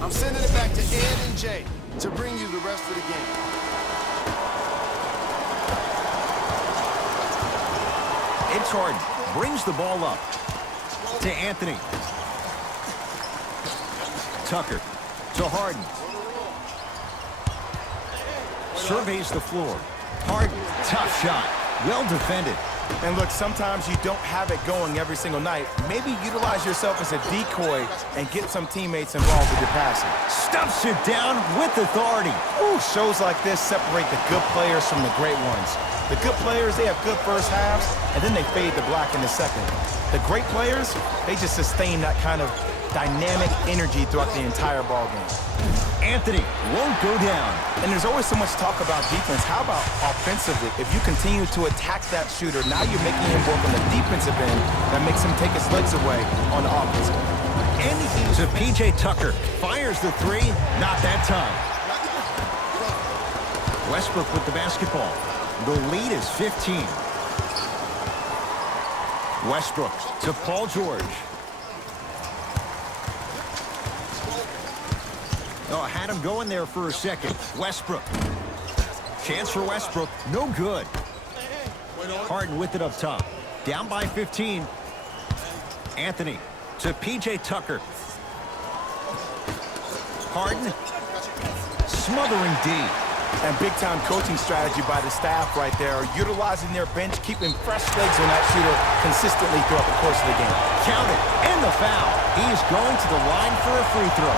I'm sending it back to Ed and Jay to bring you the rest of the game. It's Harden. Brings the ball up to Anthony. Tucker to Harden. Surveys the floor. Harden, tough shot. Well defended. And look, sometimes you don't have it going every single night. Maybe utilize yourself as a decoy and get some teammates involved with your passing. Stuffs it down with authority. Ooh, shows like this separate the good players from the great ones. The good players, they have good first halves, and then they fade to black in the second. The great players, they just sustain that kind of dynamic energy throughout the entire ball game. Anthony won't go down. And there's always so much talk about defense. How about offensively? If you continue to attack that shooter, now you're making him work on the defensive end. That makes him take his legs away on the offensive end. And he's a P.J. Tucker. Fires the three. Not that time. Westbrook with the basketball. The lead is 15. Westbrook to Paul George. Oh, had him going there for a second. Westbrook. Chance for Westbrook. No good. Harden with it up top. Down by 15. Anthony to P.J. Tucker. Harden. Smothering D. And big-time coaching strategy by the staff right there, utilizing their bench, keeping fresh legs on that shooter consistently throughout the course of the game. Count it. And the foul. He is going to the line for a free throw.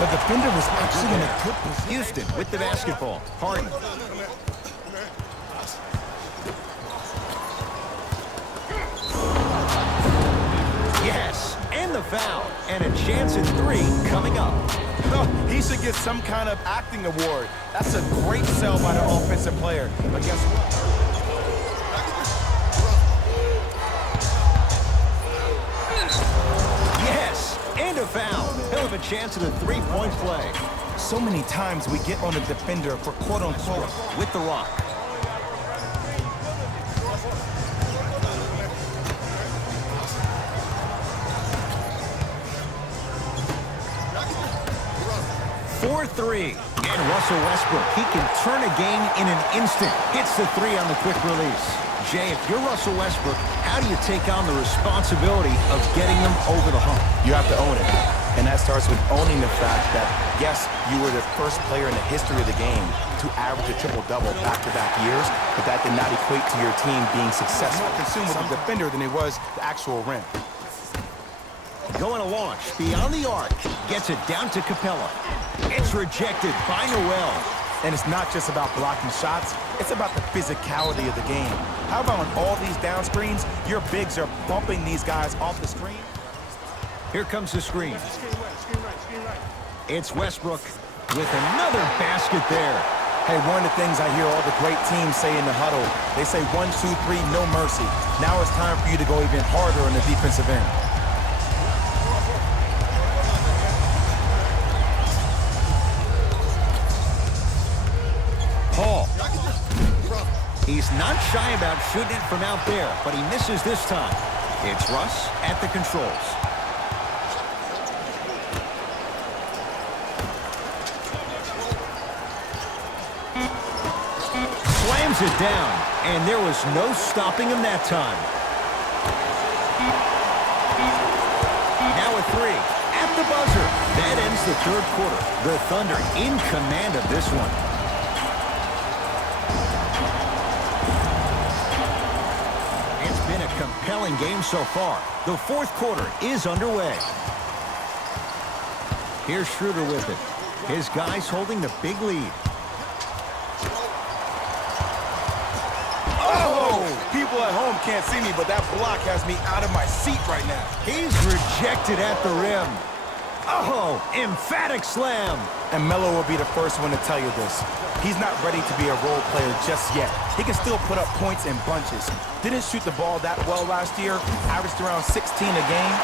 The defender was actually in a good position. Houston with the basketball. Harden. Yes, and the foul. And a chance at three coming up. No, he should get some kind of acting award. That's a great sell by the offensive player. But guess what? Yes, and a foul. He'll have a chance at a three-point play. So many times we get on the defender for quote-unquote with the rock. For three. And Russell Westbrook, he can turn a game in an instant. Hits the three on the quick release. Jay, if you're Russell Westbrook, how do you take on the responsibility of getting them over the hump? You have to own it. And that starts with owning the fact that, yes, you were the first player in the history of the game to average a triple-double back-to-back years, but that did not equate to your team being successful. More consumed with the defender than it was the actual rim. Going to launch beyond the arc. Gets it down to Capella. It's rejected by Noel. And it's not just about blocking shots, it's about the physicality of the game. How about on all these down screens, your bigs are bumping these guys off the screen? Here comes the screen. It's Westbrook with another basket there. Hey, one of the things I hear all the great teams say in the huddle, they say 1, 2, 3, no mercy. Now it's time for you to go even harder on the defensive end. Paul. He's not shy about shooting it from out there, but he misses this time. It's Russ at the controls. Slams it down, and there was no stopping him that time. Now a three at the buzzer. That ends the third quarter. The Thunder in command of this one. It's been a compelling game so far. The fourth quarter is underway. Here's Schroeder with it. His guys holding the big lead. People at home can't see me, but that block has me out of my seat right now. He's rejected at the rim. Oh, emphatic slam. And Melo will be the first one to tell you this. He's not ready to be a role player just yet. He can still put up points in bunches. Didn't shoot the ball that well last year. Averaged around 16 a game.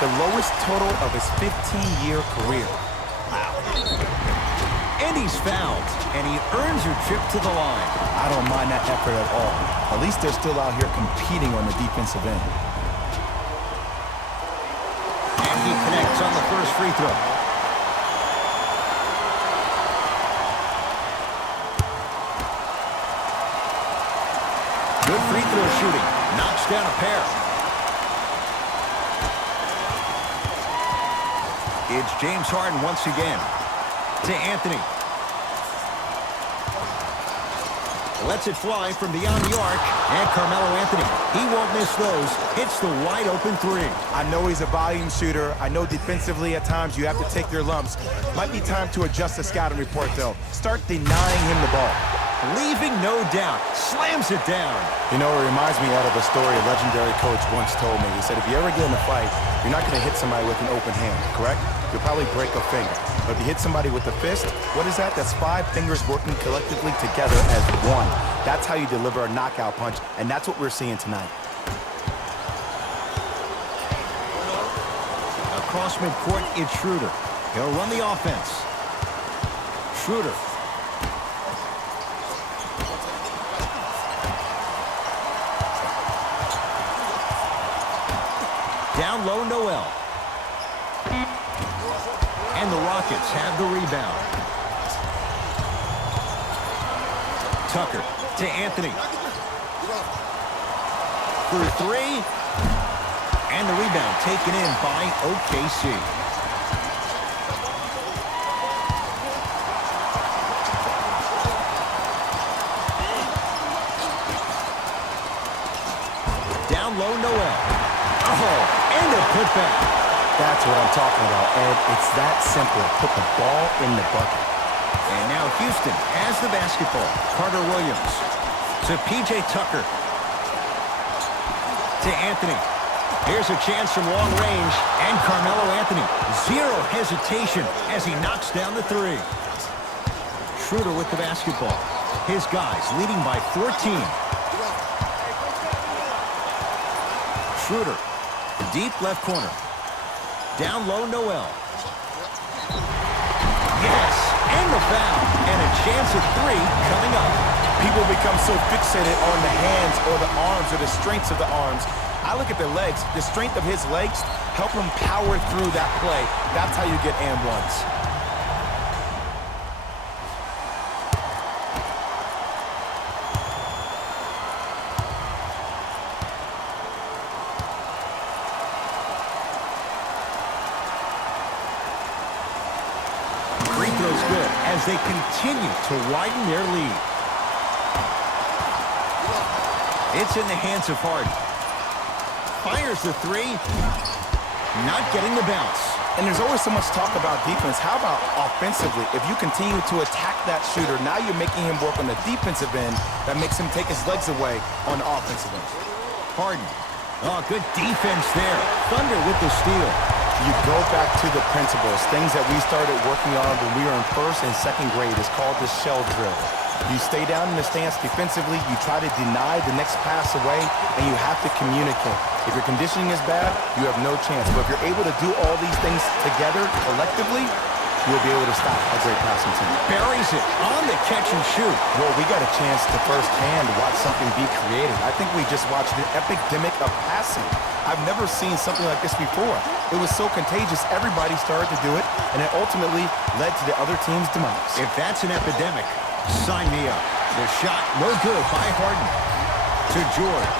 The lowest total of his 15-year career. Wow. And he's fouled, and he earns a trip to the line. I don't mind that effort at all. At least they're still out here competing on the defensive end. And he connects on the first free throw. knocks down a pair. It's James Harden once again to Anthony. Lets it fly from beyond the arc, and Carmelo Anthony, he won't miss those. Hits the wide-open three. I know he's a volume shooter. I know defensively at times you have to take your lumps. Might be time to adjust the scouting report, though. Start denying him the ball. Leaving no doubt. Slams it down. You know, it reminds me out of a story a legendary coach once told me. He said, if you ever get in a fight, you're not going to hit somebody with an open hand, correct? You'll probably break a finger. But if you hit somebody with a fist, what is that? That's 5 fingers working collectively together as one. That's how you deliver a knockout punch, and that's what we're seeing tonight. Across midcourt, it's Schroeder. He'll run the offense. Schroeder. Down low, Noel. And the Rockets have the rebound. Tucker to Anthony. For 3. And the rebound taken in by OKC. Down low, Noel. Oh, and a putback. That's what I'm talking about, Ed. It's that simple. Put the ball in the bucket. And now Houston has the basketball. Carter Williams to P.J. Tucker. To Anthony. Here's a chance from long range. And Carmelo Anthony. Zero hesitation as he knocks down the 3. Schroeder with the basketball. His guys leading by 14. Schroeder. Deep left corner. Down low, Noel. Yes, and the foul. And a chance at 3 coming up. People become so fixated on the hands or the arms or the strengths of the arms. I look at the legs. The strength of his legs help him power through that play. That's how you get and ones. Good as they continue to widen their lead. It's in the hands of Harden. Fires the 3. Not getting the bounce. And there's always so much talk about defense. How about offensively? If you continue to attack that shooter, now you're making him work on the defensive end. That makes him take his legs away on the offensive end. Harden. Oh, good defense there. Thunder with the steal. You go back to the principles, things that we started working on when we were in 1st and 2nd grade. It's called the shell drill. You stay down in the stance defensively, you try to deny the next pass away, and you have to communicate. If your conditioning is bad, you have no chance. But if you're able to do all these things together, collectively, you'll be able to stop a great passing team. Buries it on the catch and shoot. Well, we got a chance to firsthand watch something be created. I think we just watched an epidemic of passing. I've never seen something like this before. It was so contagious, everybody started to do it, and it ultimately led to the other team's demise. If that's an epidemic, sign me up. The shot, no good by Harden. To George.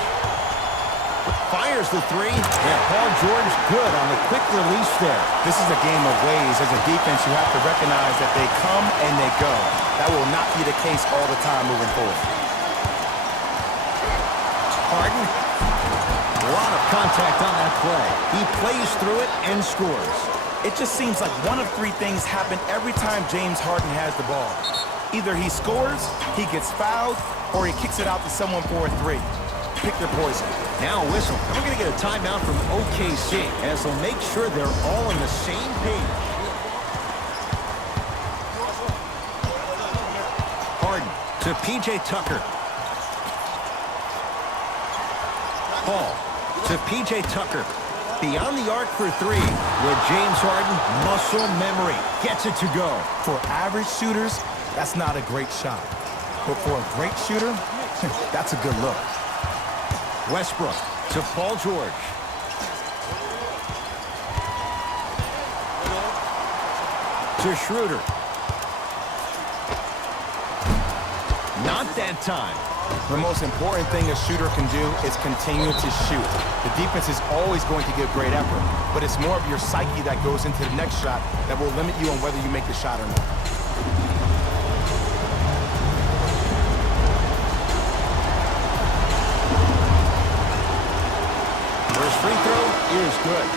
Fires the 3, and Paul George good on the quick release there. This is a game of ways. As a defense, you have to recognize that they come and they go. That will not be the case all the time moving forward. Harden. A lot of contact on that play. He plays through it and scores. It just seems like one of 3 things happen every time James Harden has the ball. Either he scores, he gets fouled, or he kicks it out to someone for a 3. Pick your poison. Now a whistle. And we're going to get a timeout from OKC as they'll make sure they're all on the same page. Harden to P.J. Tucker. Paul to P.J. Tucker. Beyond the arc for 3 with James Harden. Muscle memory. Gets it to go. For average shooters, that's not a great shot. But for a great shooter, that's a good look. Westbrook to Paul George. To Schroeder. Not that time. The most important thing a shooter can do is continue to shoot. The defense is always going to give great effort, but it's more of your psyche that goes into the next shot that will limit you on whether you make the shot or not. First free throw is good.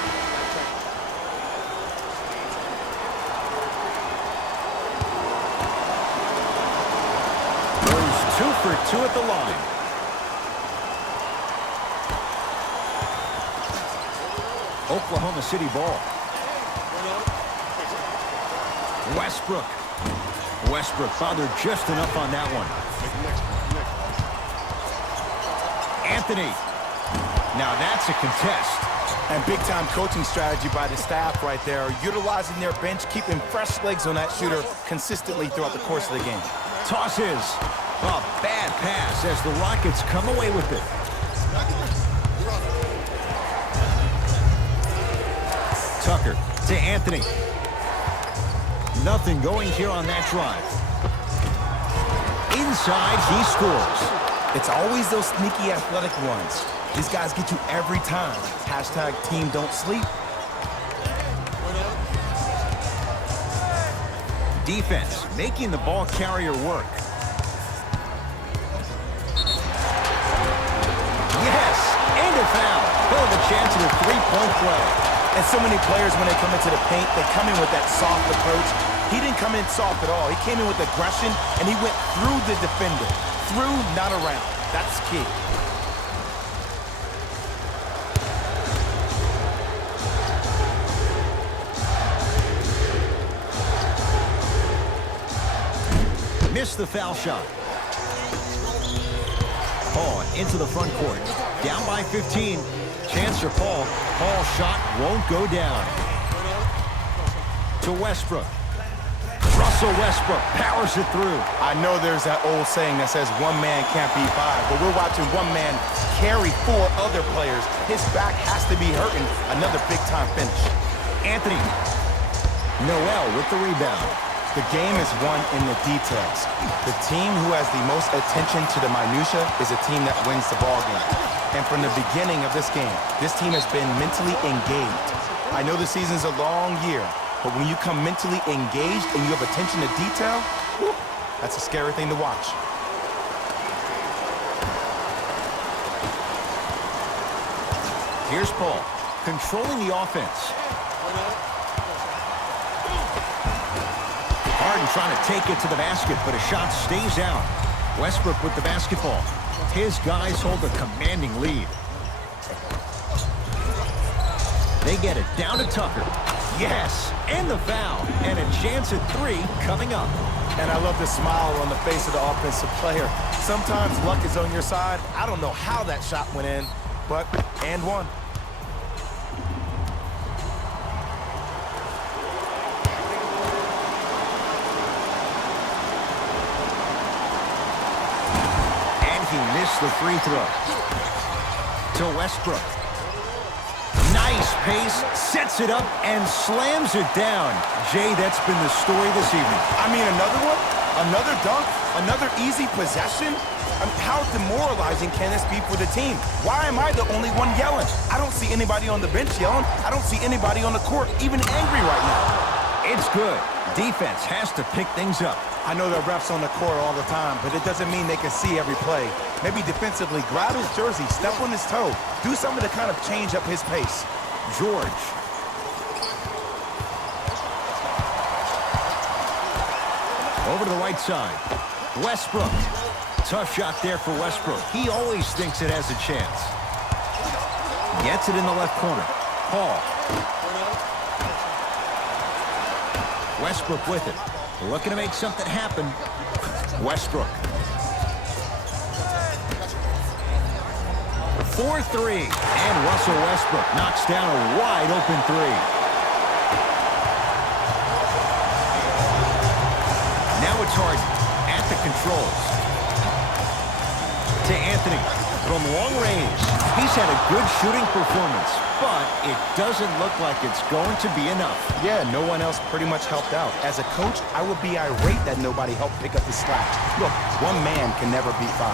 Goes 2 for 2 at the line. Oklahoma City ball. Westbrook. Westbrook bothered just enough on that one. Anthony. Now that's a contest. And big-time coaching strategy by the staff right there, utilizing their bench, keeping fresh legs on that shooter consistently throughout the course of the game. Tosses. A bad pass as the Rockets come away with it. Tucker to Anthony. Nothing going here on that drive. Inside, he scores. It's always those sneaky athletic ones. These guys get you every time. Hashtag team don't sleep. Defense making the ball carrier work. Yes, and a foul. He'll have a chance at a three-point play. And so many players, when they come into the paint, they come in with that soft approach. He didn't come in soft at all. He came in with aggression, and he went through the defender. Through, not around. That's key. Missed the foul shot. Paul into the front court. Down by 15. Chance for Paul. Paul's shot won't go down. To Westbrook. Russell Westbrook powers it through. I know there's that old saying that says one man can't beat five, but we're watching one man carry 4 other players. His back has to be hurting. Another big-time finish. Anthony. Noel with the rebound. The game is won in the details. The team who has the most attention to the minutia is a team that wins the ball game. And from the beginning of this game, this team has been mentally engaged. I know the season's a long year, but when you come mentally engaged and you have attention to detail, whew, that's a scary thing to watch. Here's Paul, controlling the offense. Harden trying to take it to the basket, but a shot stays out. Westbrook with the basketball. His guys hold a commanding lead. They get it down to Tucker. Yes, and the foul. And a chance at 3 coming up. And I love the smile on the face of the offensive player. Sometimes luck is on your side. I don't know how that shot went in, but and one. Missed the free throw. To Westbrook. Nice pace, sets it up, and slams it down. Jay, that's been the story this evening. I mean, another one? Another dunk? Another easy possession? How demoralizing can this be for the team? Why am I the only one yelling? I don't see anybody on the bench yelling. I don't see anybody on the court even angry right now. It's good. Defense has to pick things up. I know the refs on the court all the time, but it doesn't mean they can see every play. Maybe defensively, grab his jersey, step on his toe, do something to kind of change up his pace. George. Over to the right side. Westbrook. Tough shot there for Westbrook. He always thinks it has a chance. Gets it in the left corner. Paul. Westbrook with it. Looking to make something happen. Westbrook. 4-3. And Russell Westbrook knocks down a wide open 3. Now it's Harden at the controls. To Anthony. From long range. He's had a good shooting performance, but it doesn't look like it's going to be enough. Yeah, no one else pretty much helped out. As a coach, I would be irate that nobody helped pick up the slack. Look, one man can never beat 5.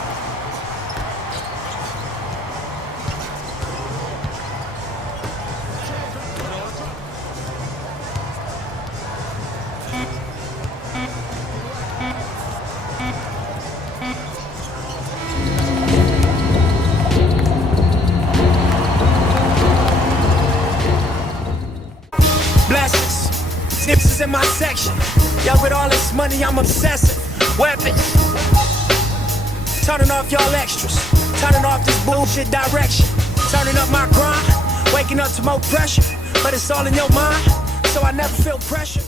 in my section. Yo, with all this money, I'm obsessive. Weapon. Turning off y'all extras. Turning off this bullshit direction. Turning up my grind. Waking up to more pressure. But it's all in your mind, so I never feel pressure.